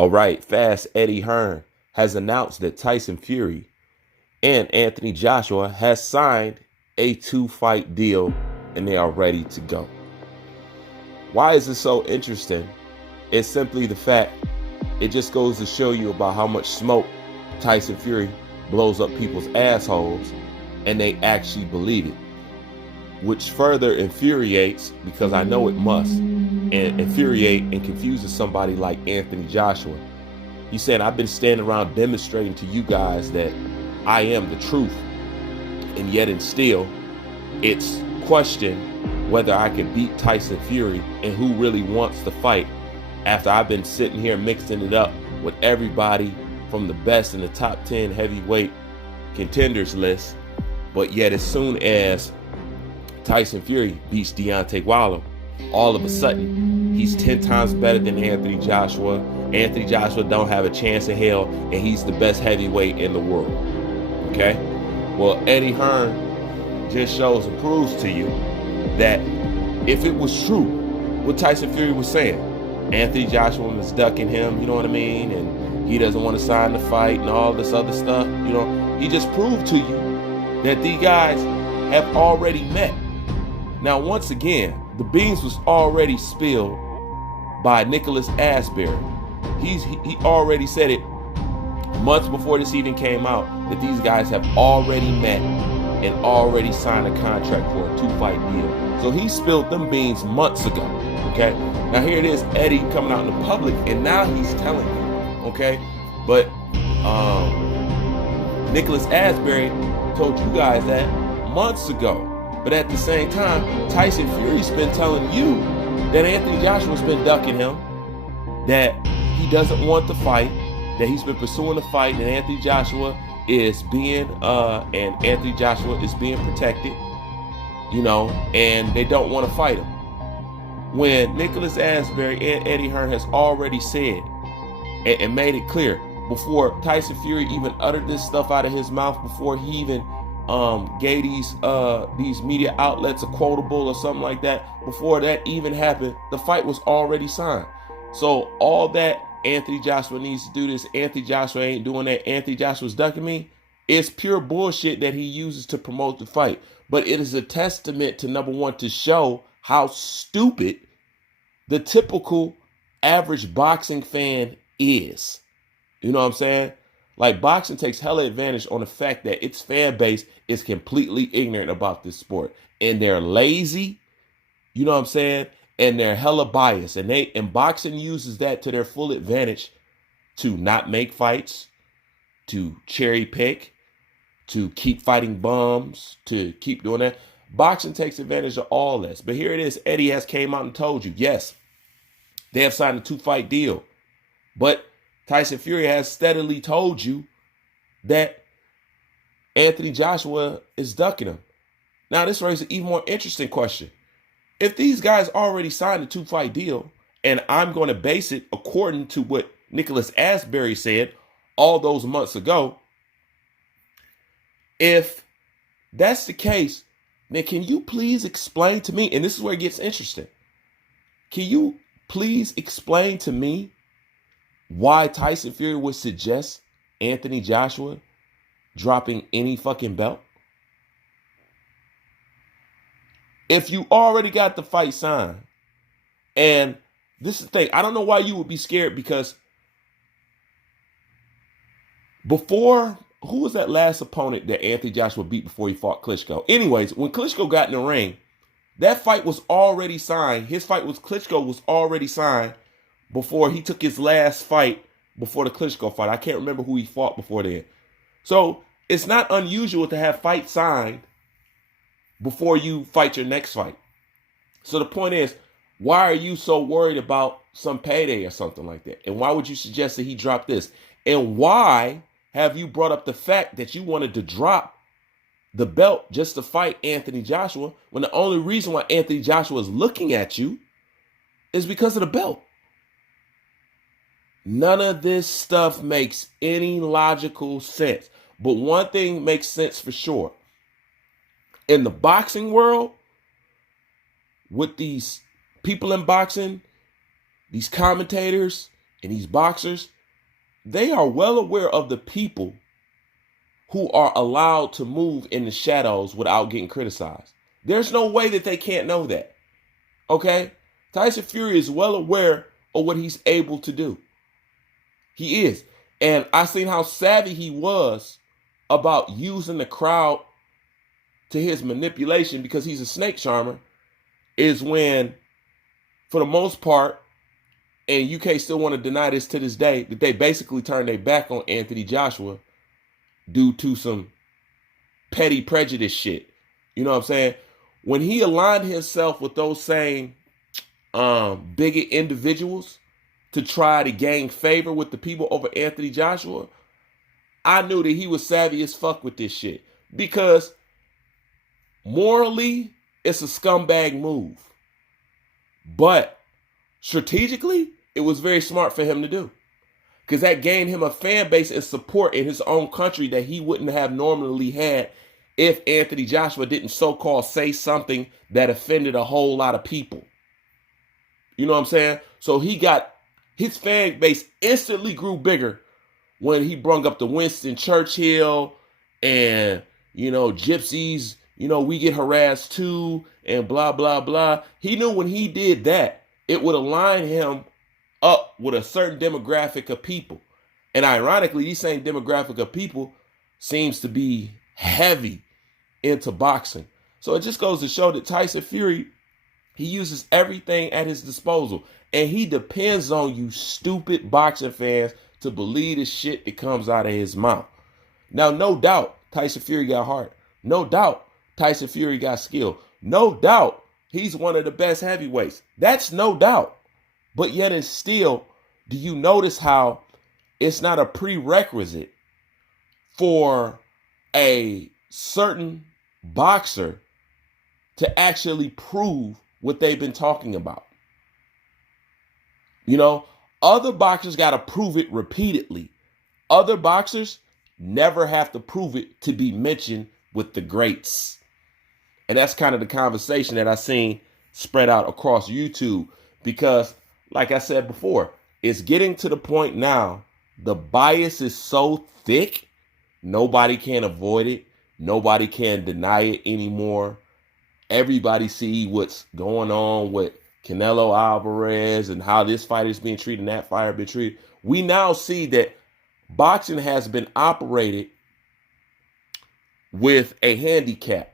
All right, Fast Eddie Hearn has announced that Tyson Fury and Anthony Joshua has signed a 2-fight deal and they are ready to go. Why is this so interesting? It's simply the fact it just goes to show you about how much smoke Tyson Fury blows up people's assholes and they actually believe it, which further infuriates, because I know it must, and infuriate and confuses somebody like Anthony Joshua. He said, I've been standing around demonstrating to you guys that I am the truth, and yet and still it's questioned whether I can beat Tyson Fury and who really wants to fight after I've been sitting here mixing it up with everybody from the best in the top 10 heavyweight contenders list. But yet as soon as Tyson Fury beats Deontay Wilder, all of a sudden he's 10 times better than Anthony Joshua. Anthony Joshua don't have a chance in hell, and he's the best heavyweight in the world. Okay? Well, Eddie Hearn just shows and proves to you that if it was true what Tyson Fury was saying, Anthony Joshua was ducking him, you know what I mean, and he doesn't want to sign the fight and all this other stuff, you know, he just proved to you that these guys have already met. Now, once again, the beans was already spilled by Nicholas Asbury. He already said it months before this even came out, that these guys have already met and already signed a contract for a 2-fight deal. So he spilled them beans months ago. Okay, now here it is, Eddie coming out in the public, and now he's telling you. Okay, but Nicholas Asbury told you guys that months ago. But at the same time, Tyson Fury's been telling you that Anthony Joshua's been ducking him, that he doesn't want to fight, that he's been pursuing the fight, and Anthony Joshua is being protected, you know, and they don't want to fight him. When Nicholas Asbury and Eddie Hearn has already said and made it clear before Tyson Fury even uttered this stuff out of his mouth, before he even gave these media outlets a quotable or something like that, before that even happened, the fight was already signed. So all that Anthony Joshua needs to do this, Anthony Joshua ain't doing that, Anthony Joshua's ducking me, it's pure bullshit that he uses to promote the fight. But it is a testament to, number one, to show how stupid the typical average boxing fan is. You know what I'm saying? Like, boxing takes hella advantage on the fact that its fan base is completely ignorant about this sport. And they're lazy, you know what I'm saying? And they're hella biased. And boxing uses that to their full advantage to not make fights, to cherry pick, to keep fighting bums, to keep doing that. Boxing takes advantage of all this. But here it is, Eddie has came out and told you, yes, they have signed a 2-fight deal. But Tyson Fury has steadily told you that Anthony Joshua is ducking him. Now, this raises an even more interesting question. If these guys already signed a 2-fight deal, and I'm going to base it according to what Nicholas Asbury said all those months ago, if that's the case, then can you please explain to me, and this is where it gets interesting, can you please explain to me why Tyson Fury would suggest Anthony Joshua dropping any fucking belt? If you already got the fight signed, and this is the thing, I don't know why you would be scared, because before, who was that last opponent that Anthony Joshua beat before he fought Klitschko? Anyways, when Klitschko got in the ring, that fight was already signed. His fight with Klitschko was already signed before he took his last fight before the Klitschko fight. I can't remember who he fought before then. So it's not unusual to have fights signed before you fight your next fight. So the point is, why are you so worried about some payday or something like that? And why would you suggest that he drop this? And why have you brought up the fact that you wanted to drop the belt just to fight Anthony Joshua, when the only reason why Anthony Joshua is looking at you is because of the belt? None of this stuff makes any logical sense. But one thing makes sense for sure. In the boxing world, with these people in boxing, these commentators, And these boxers, they are well aware of the people who are allowed to move in the shadows without getting criticized. There's no way that they can't know that. Okay? Tyson Fury is well aware of what he's able to do. He is. And I seen how savvy he was about using the crowd to his manipulation, because he's a snake charmer, is when, for the most part, and UK still want to deny this to this day, that they basically turned their back on Anthony Joshua due to some petty prejudice shit. You know what I'm saying? When he aligned himself with those same bigot individuals to try to gain favor with the people over Anthony Joshua, I knew that he was savvy as fuck with this shit. Because morally, it's a scumbag move. But strategically, it was very smart for him to do. Because that gained him a fan base and support in his own country that he wouldn't have normally had if Anthony Joshua didn't so-called say something that offended a whole lot of people. You know what I'm saying? So his fan base instantly grew bigger when he brung up the Winston Churchill and, gypsies, we get harassed too, and blah, blah, blah. He knew when he did that, it would align him up with a certain demographic of people. And ironically, these same demographic of people seems to be heavy into boxing. So it just goes to show that Tyson Fury, he uses everything at his disposal. And he depends on you stupid boxing fans to believe the shit that comes out of his mouth. Now, no doubt, Tyson Fury got heart. No doubt, Tyson Fury got skill. No doubt, he's one of the best heavyweights. That's no doubt. But yet and still, do you notice how it's not a prerequisite for a certain boxer to actually prove what they've been talking about? Other boxers got to prove it repeatedly. Other boxers never have to prove it to be mentioned with the greats. And that's kind of the conversation that I seen spread out across YouTube, because, like I said before, it's getting to the point now, the bias is so thick, nobody can avoid it. Nobody can deny it anymore. Everybody see what's going on with Canelo Alvarez and how this fighter is being treated and that fighter being treated. We now see that boxing has been operated with a handicap,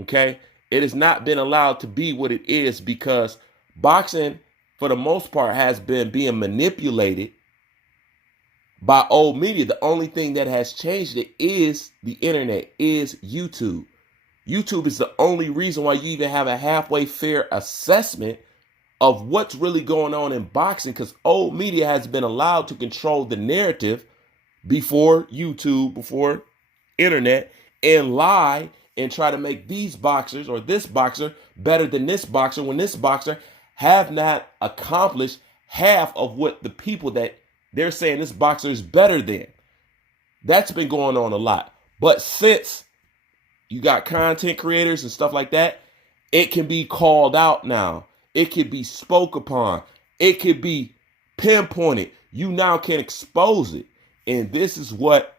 okay? It has not been allowed to be what it is because boxing, for the most part, has been being manipulated by old media. The only thing that has changed it is the internet, is YouTube. YouTube is the only reason why you even have a halfway fair assessment of what's really going on in boxing, because old media has been allowed to control the narrative before YouTube, before internet, and lie and try to make these boxers or this boxer better than this boxer when this boxer have not accomplished half of what the people that they're saying this boxer is better than. That's been going on a lot. But since you got content creators and stuff like that, it can be called out now. It can be spoke upon. It can be pinpointed. You now can expose it. And this is what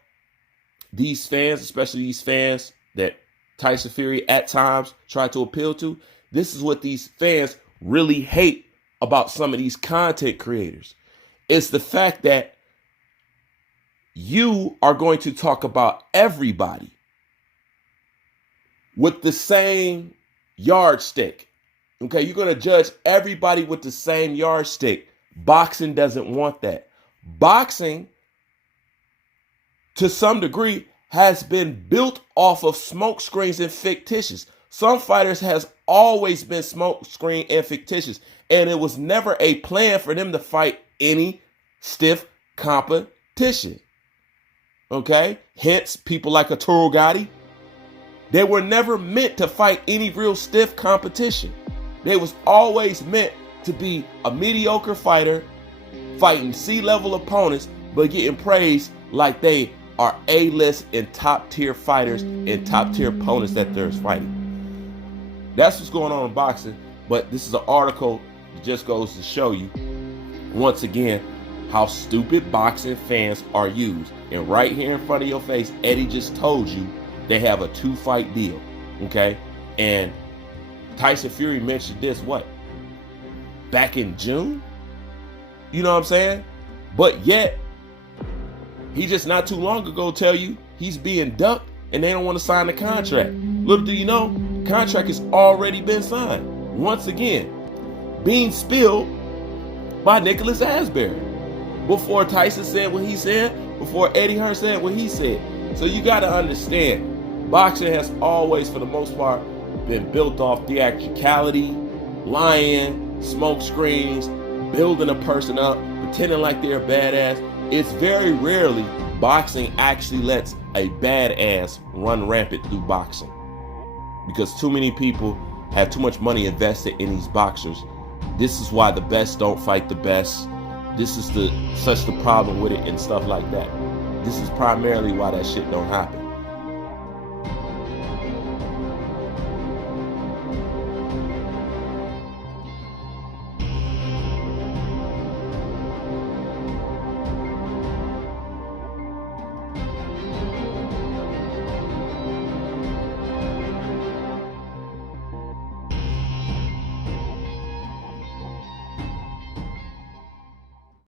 these fans, especially these fans that Tyson Fury at times try to appeal to, this is what these fans really hate about some of these content creators. It's the fact that you are going to talk about everybody with the same yardstick. Okay, you're going to judge everybody with the same yardstick. Boxing doesn't want that. Boxing, to some degree, has been built off of smoke screens and fictitious. Some fighters has always been smoke screen and fictitious, and it was never a plan for them to fight any stiff competition. Okay? Hence, people like Arturo Gatti, they were never meant to fight any real stiff competition. They was always meant to be a mediocre fighter fighting C-level opponents, but getting praised like they are A-list and top-tier fighters and top-tier opponents that they're fighting. That's what's going on in boxing. But this is an article that just goes to show you, once again, how stupid boxing fans are used. And right here in front of your face, Eddie just told you they have a 2-fight deal, okay? And Tyson Fury mentioned this, what? Back in June? You know what I'm saying? But yet, he just not too long ago tell you he's being ducked and they don't want to sign the contract. Little do you know, the contract has already been signed. Once again, being spilled by Nicholas Asbury. Before Tyson said what he said, before Eddie Hearn said what he said. So you got to understand, boxing has always, for the most part, been built off theatricality, lying, smoke screens, building a person up, pretending like they're a badass. It's very rarely boxing actually lets a badass run rampant through boxing, because too many people have too much money invested in these boxers. This is why the best don't fight the best. This is such the problem with it and stuff like that. This is primarily why that shit don't happen.